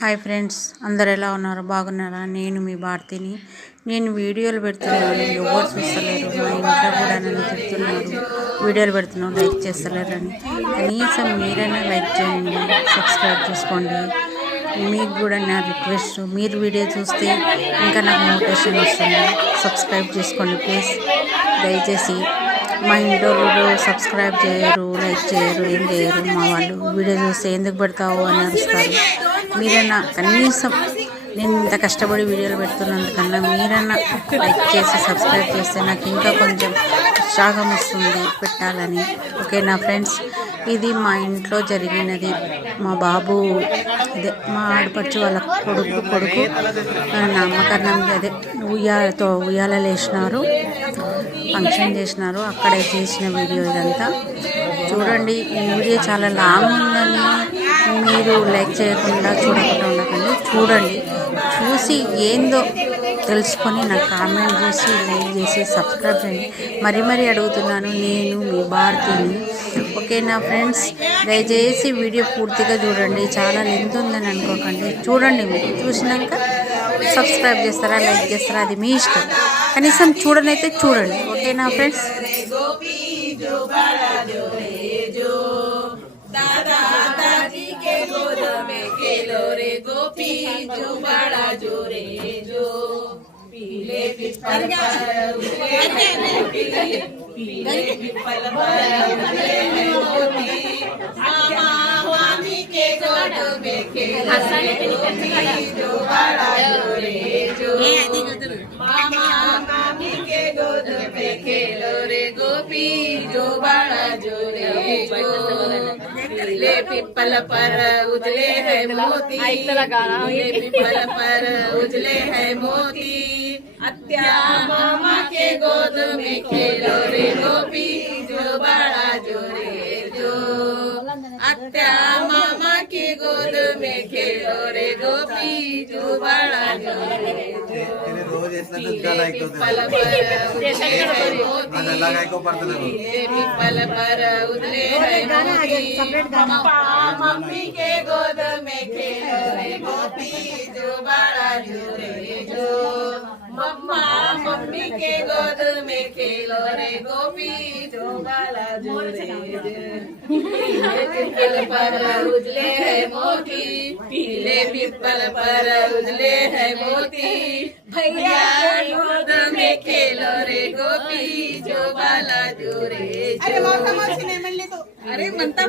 Hi friends, అందరు ఎలా ఉన్నారు? బాగున్నారా? నేను మీ భారతిని. నేను వీడియోలు పెడుతున్నాను, ఎవరు చూస్తలేరు. మా ఇంట్లో కూడా నన్ను తిడుతున్నారు, వీడియోలు పెడుతున్నాను లైక్ చేస్తలేరని. కనీసం మీరైనా లైక్ చేయండి, సబ్స్క్రైబ్ చేసుకోండి. మీకు కూడా నా రిక్వెస్ట్, మీరు వీడియో చూస్తే ఇంకా నాకు మోటివేషన్ వస్తుంది. సబ్స్క్రైబ్ చేసుకోండి ప్లీజ్. దయచేసి మా ఇంట్లో సబ్స్క్రైబ్ చేయరు, లైక్ చేయరు, ఏం చేయరు. మా వాళ్ళు వీడియో చూస్తే ఎందుకు పెడతావు అని అరుస్తారు. మీరన్నా కనీసం నేను ఇంత కష్టపడి వీడియోలు పెడుతున్నందుకన్నా మీరన్నా లైక్ చేసి సబ్స్క్రైబ్ చేస్తే నాకు ఇంకా కొంచెం ఉత్సాహం వస్తుంది పెట్టాలని. ఓకేనా ఫ్రెండ్స్? ఇది మా ఇంట్లో జరిగినది. మా బాబు అదే మా ఆడపడుచు వాళ్ళ కొడుకు నామకరణం అదే ఉయ్యాలలు వేసినారు, ఫంక్షన్ చేసినారు. అక్కడే చేసిన వీడియో ఇదంతా చూడండి. ఈ వీడియో చాలా లాంగ్ ఉందని మీరు లైక్ చేయకుండా చూడకుండా ఉండకండి. చూడండి, చూసి ఏందో తెలుసుకొని నాకు కామెంట్ చేసి లైక్ చేసి సబ్స్క్రైబ్ చేయండి. మరీ అడుగుతున్నాను, నేను మీ భారతిని. ఓకేనా ఫ్రెండ్స్? దయచేసి వీడియో పూర్తిగా చూడండి. చాలా లెంత్ ఉందని అనుకోకండి. చూడండి, మీరు చూసినాక సబ్స్క్రైబ్ చేస్తారా, లైక్ చేస్తారా, అది మీ ఇష్టం. కనీసం చూడనైతే చూడండి. ఓకేనా ఫ్రెండ్స్? दादा दादी के गोद में खेलो रे गोपी जो बड़ा जोरे जो पीले पिपल पर पीले पिपल पर मोती मामा मामी के गोद में खेलो रे गोपी जो बड़ा जोरे जो मामा मामी के गोद में खेलो रे गोपी जो बड़ा जोरे जो पीले पिपल पर उजले है मोती, पीले पिपल पर उजले है मोती। अत्या मामा के गोद में खेलो रे गोपी जो बड़ा जोरे जो। अत्या मामा के गोद में खेलो रे गोपी जो बड़ा जोरे जो। पीले पिपल पर उजले है मोती, पीले पिपल पर उजले है मोती। मम्मी के गोद में खेलो रे गोपी जो बड़ा जोरे जो। मम्मा मम्मी के गोद में खेलो रे गोपी जो बड़ा जोरे जो। पीले पिपल पर उजले है मोती, पीले पिपल पर उजले है मोती। भैया गोद में खेलो रे गोपी जो बड़ा जोरे जो। अरे म्हणता